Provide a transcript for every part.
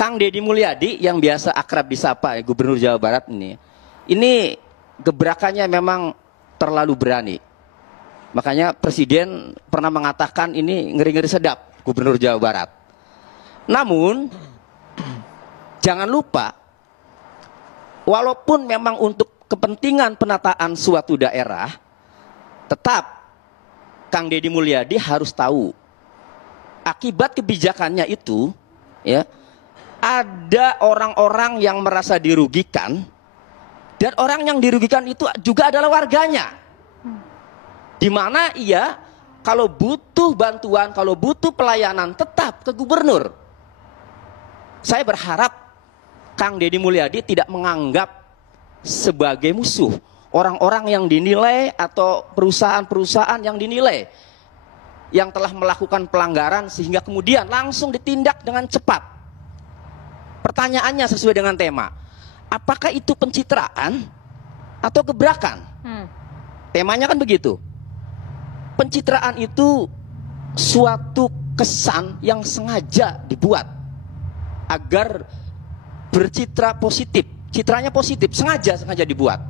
Kang Deddy Mulyadi yang biasa akrab disapa Gubernur Jawa Barat ini gebrakannya memang terlalu berani. Makanya Presiden pernah mengatakan ini ngeri-ngeri sedap Gubernur Jawa Barat. Namun jangan lupa, walaupun memang untuk kepentingan penataan suatu daerah, tetap Kang Deddy Mulyadi harus tahu akibat kebijakannya itu, ya, ada orang-orang yang merasa dirugikan, dan orang yang dirugikan itu juga adalah warganya. Di mana ia kalau butuh bantuan, kalau butuh pelayanan tetap ke gubernur. Saya berharap Kang Deddy Mulyadi tidak menganggap sebagai musuh orang-orang yang dinilai atau perusahaan-perusahaan yang dinilai yang telah melakukan pelanggaran sehingga kemudian langsung ditindak dengan cepat. Pertanyaannya sesuai dengan tema, apakah itu pencitraan atau gebrakan? Temanya kan begitu. Pencitraan itu suatu kesan yang sengaja dibuat agar bercitra positif, citranya positif, sengaja dibuat.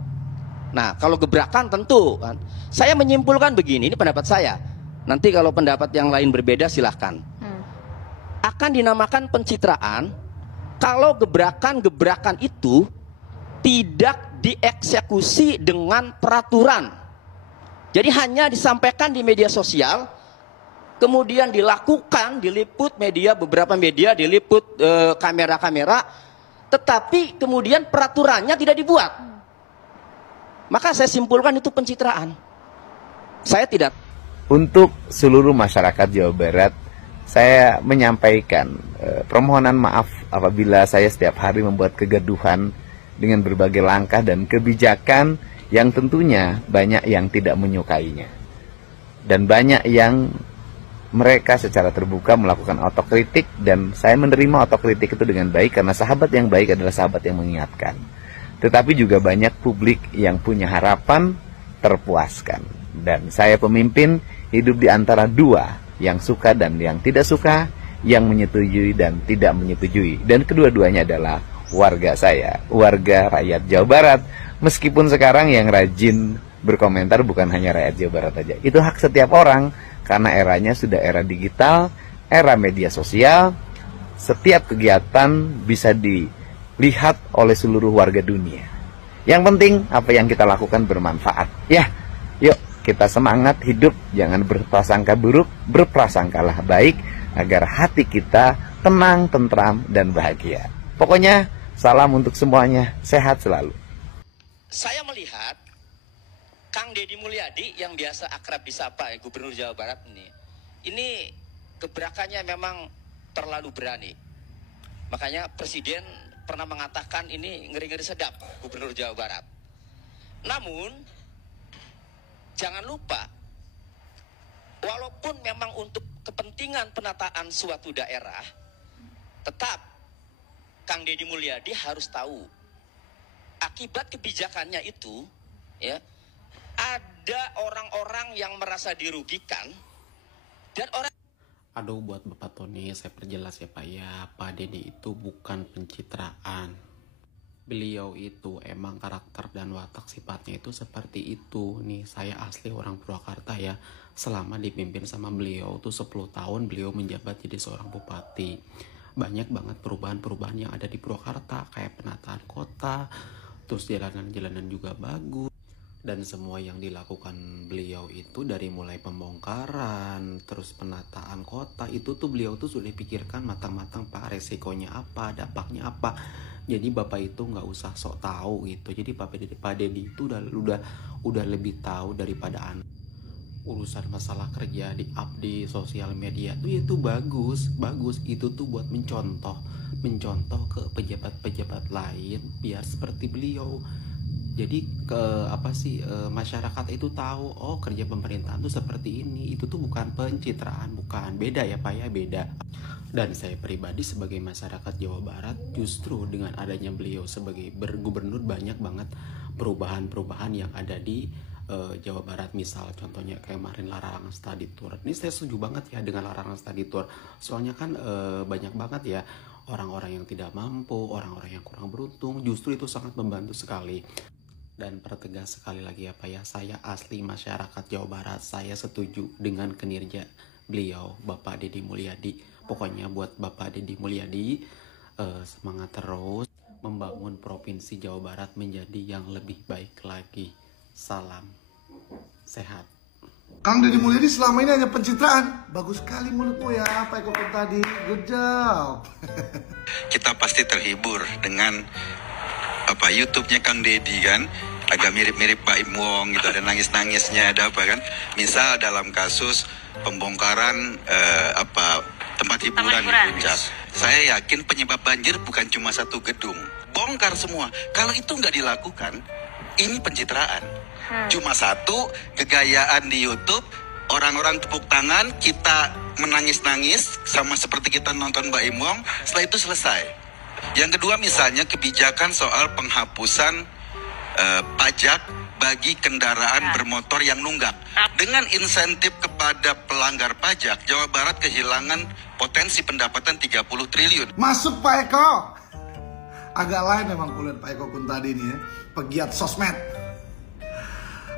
Nah, kalau gebrakan tentu kan, saya menyimpulkan begini, ini pendapat saya. Nanti kalau pendapat yang lain berbeda silahkan. Akan dinamakan pencitraan kalau gebrakan-gebrakan itu tidak dieksekusi dengan peraturan. Jadi hanya disampaikan di media sosial, kemudian dilakukan, diliput media, beberapa media diliput kamera-kamera, tetapi kemudian peraturannya tidak dibuat. Maka saya simpulkan itu pencitraan. Saya tidak. Untuk seluruh masyarakat Jawa Barat, saya menyampaikan permohonan maaf apabila saya setiap hari membuat kegaduhan dengan berbagai langkah dan kebijakan yang tentunya banyak yang tidak menyukainya. Dan banyak yang mereka secara terbuka melakukan otokritik, dan saya menerima otokritik itu dengan baik karena sahabat yang baik adalah sahabat yang mengingatkan. Tetapi juga banyak publik yang punya harapan terpuaskan. Dan saya pemimpin hidup di antara dua, yang suka dan yang tidak suka, yang menyetujui dan tidak menyetujui. Dan kedua-duanya adalah warga saya, warga rakyat Jawa Barat. Meskipun sekarang yang rajin berkomentar bukan hanya rakyat Jawa Barat saja. Itu hak setiap orang, karena eranya sudah era digital, era media sosial. Setiap kegiatan bisa dilihat oleh seluruh warga dunia. Yang penting apa yang kita lakukan bermanfaat. Ya, yuk kita semangat hidup, jangan berprasangka buruk, berprasangkalah baik, agar hati kita tenang, tentram, dan bahagia. Pokoknya salam untuk semuanya, sehat selalu. Saya melihat Kang Deddy Mulyadi yang biasa akrab disapa Gubernur Jawa Barat ini gebrakannya memang terlalu berani. Makanya Presiden pernah mengatakan ini ngeri-ngeri sedap Gubernur Jawa Barat. Namun jangan lupa, walaupun memang untuk kepentingan penataan suatu daerah, tetap Kang Deddy Mulyadi harus tahu akibat kebijakannya itu, ya, ada orang-orang yang merasa dirugikan dan orang. Aduh, buat Bapak Tony, saya perjelas ya Pak ya, Pak Deddy itu bukan pencitraan. Beliau itu emang karakter dan watak sifatnya itu seperti itu. Nih, saya asli orang Purwakarta ya. Selama dipimpin sama beliau tuh 10 tahun beliau menjabat jadi seorang bupati. Banyak banget perubahan-perubahan yang ada di Purwakarta, kayak penataan kota, terus jalanan-jalanan juga bagus. Dan semua yang dilakukan beliau itu dari mulai pembongkaran, terus penataan kota, itu tuh beliau tuh sudah pikirkan matang-matang Pak, resikonya apa, dampaknya apa. Jadi Bapak itu nggak usah sok tahu gitu. Jadi Pak Deddy itu udah lebih tahu daripada anak. Urusan masalah kerja di up di sosial media tuh itu bagus itu tuh buat mencontoh ke pejabat-pejabat lain biar seperti beliau. Jadi masyarakat itu tahu, oh kerja pemerintahan tuh seperti ini. Itu tuh bukan pencitraan, bukan, beda ya Pak ya, beda. Dan saya pribadi sebagai masyarakat Jawa Barat, justru dengan adanya beliau sebagai bergubernur banyak banget perubahan-perubahan yang ada di Jawa Barat. Misal contohnya kayak kemarin larangan study tour. Ini saya setuju banget ya dengan larangan study tour. Soalnya kan banyak banget ya orang-orang yang tidak mampu, orang-orang yang kurang beruntung, justru itu sangat membantu sekali. Dan pertegas sekali lagi ya Pak ya, saya asli masyarakat Jawa Barat, saya setuju dengan kinerja beliau Bapak Deddy Mulyadi. Pokoknya buat Bapak Deddy Mulyadi, semangat terus membangun Provinsi Jawa Barat menjadi yang lebih baik lagi. Salam sehat. Kang Deddy Mulyadi selama ini hanya pencitraan. Bagus sekali mulutmu ya, Pak Eko tadi. Good job. Kita pasti terhibur dengan YouTube-nya Kang Deddy kan. Agak mirip-mirip Pak Im Wong gitu, ada nangis-nangisnya, ada apa kan. Misal dalam kasus pembongkaran tempat hiburan di Puncak. Saya yakin penyebab banjir bukan cuma satu gedung. Bongkar semua. Kalau itu nggak dilakukan, ini pencitraan. Cuma satu, kegayaan di YouTube, orang-orang tepuk tangan, kita menangis-nangis, sama seperti kita nonton Mbak Im Wong, setelah itu selesai. Yang kedua misalnya kebijakan soal penghapusan pajak bagi kendaraan bermotor yang nunggak. Dengan insentif kepada pelanggar pajak, Jawa Barat kehilangan potensi pendapatan 30 triliun. Masuk Pak Eko. Agak lain memang kulihat Pak Eko pun tadi ini ya, pegiat sosmed.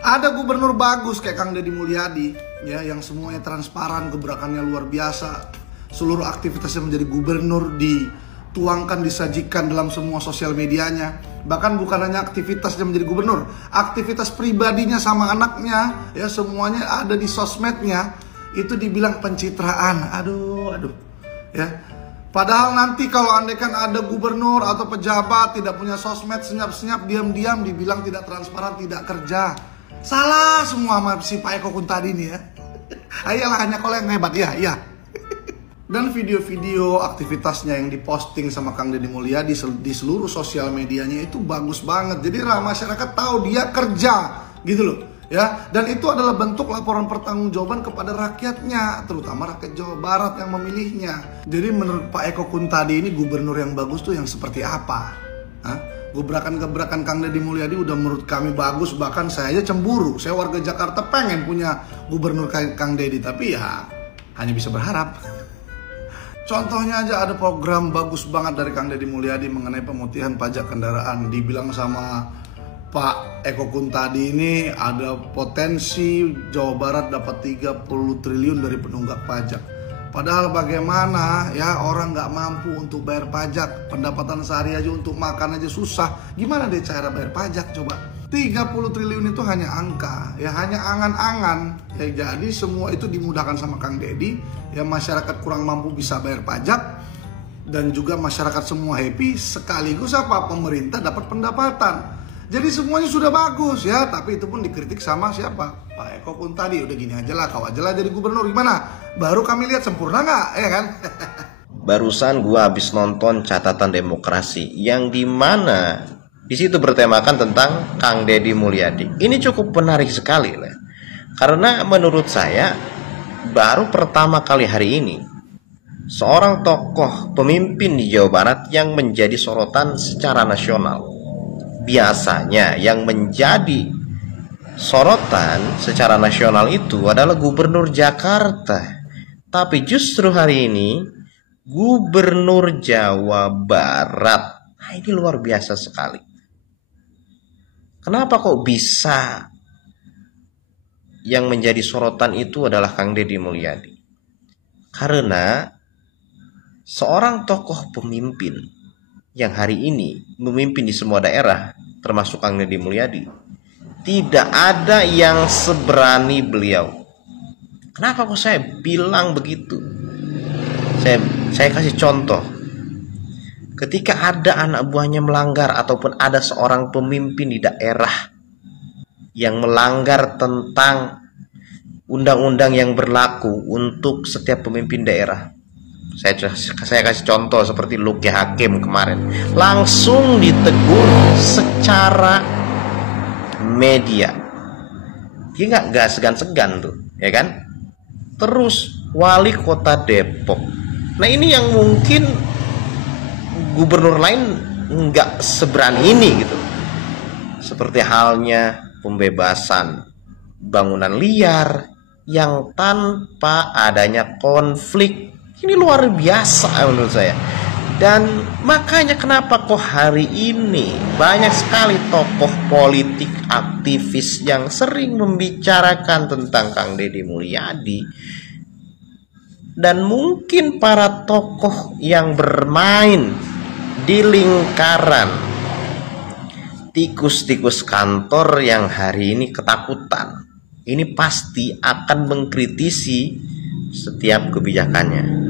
Ada gubernur bagus kayak Kang Deddy Mulyadi ya, yang semuanya transparan, gebrakannya luar biasa. Seluruh aktivitasnya menjadi gubernur dituangkan, disajikan dalam semua sosial medianya. Bahkan bukan hanya aktivitasnya menjadi gubernur, aktivitas pribadinya sama anaknya ya, semuanya ada di sosmednya. Itu dibilang pencitraan. Aduh ya. Padahal nanti kalau andaikan ada gubernur atau pejabat tidak punya sosmed, senyap-senyap, diam-diam dibilang tidak transparan, tidak kerja. Salah semua sama si Pak Eko Kun tadi nih ya. Ayolah, hanya kalau yang hebat ya, iya. Dan video-video aktivitasnya yang diposting sama Kang Deddy Mulyadi di seluruh sosial medianya itu bagus banget. Jadi masyarakat tahu dia kerja gitu loh ya. Dan itu adalah bentuk laporan pertanggungjawaban kepada rakyatnya, terutama rakyat Jawa Barat yang memilihnya. Jadi menurut Pak Eko Kun tadi ini gubernur yang bagus tuh yang seperti apa? Hah? Gebrakan-gebrakan Kang Deddy Mulyadi udah menurut kami bagus, bahkan saya aja cemburu. Saya warga Jakarta pengen punya gubernur kayak Kang Deddy, tapi ya hanya bisa berharap. Contohnya aja ada program bagus banget dari Kang Deddy Mulyadi mengenai pemutihan pajak kendaraan. Dibilang sama Pak Eko Kun tadi ini ada potensi Jawa Barat dapat 30 triliun dari penunggak pajak. Padahal bagaimana ya, orang nggak mampu untuk bayar pajak, pendapatan sehari aja untuk makan aja susah. Gimana deh cara bayar pajak coba? 30 triliun itu hanya angka, ya hanya angan-angan. Ya jadi semua itu dimudahkan sama Kang Deddy. Ya masyarakat kurang mampu bisa bayar pajak dan juga masyarakat semua happy, sekaligus apa? Pemerintah dapat pendapatan. Jadi semuanya sudah bagus ya, tapi itu pun dikritik sama siapa? Pak Eko Kun tadi. Udah gini aja lah, kau aja lah jadi gubernur, gimana? Baru kami lihat sempurna nggak, ya kan? Barusan gua habis nonton Catatan Demokrasi yang dimana di situ bertemakan tentang Kang Deddy Mulyadi. Ini cukup menarik sekali lah, karena menurut saya baru pertama kali hari ini seorang tokoh pemimpin di Jawa Barat yang menjadi sorotan secara nasional. Biasanya yang menjadi sorotan secara nasional itu adalah Gubernur Jakarta. Tapi justru hari ini Gubernur Jawa Barat. Nah, ini luar biasa sekali. Kenapa kok bisa yang menjadi sorotan itu adalah Kang Deddy Mulyadi? Karena seorang tokoh pemimpin yang hari ini memimpin di semua daerah, termasuk Kang Deddy Mulyadi, tidak ada yang seberani beliau. Kenapa kok saya bilang begitu? Saya kasih contoh. Ketika ada anak buahnya melanggar ataupun ada seorang pemimpin di daerah yang melanggar tentang undang-undang yang berlaku untuk setiap pemimpin daerah. Saya kasih contoh seperti Luki Hakim kemarin, langsung ditegur secara media. Dia nggak segan-segan tuh, ya kan? Terus wali kota Depok. Nah ini yang mungkin gubernur lain nggak seberani ini gitu. Seperti halnya pembebasan bangunan liar yang tanpa adanya konflik. Ini luar biasa menurut saya. Dan makanya kenapa kok hari ini banyak sekali tokoh politik aktivis yang sering membicarakan tentang Kang Deddy Mulyadi. Dan mungkin para tokoh yang bermain di lingkaran tikus-tikus kantor yang hari ini ketakutan, ini pasti akan mengkritisi setiap kebijakannya.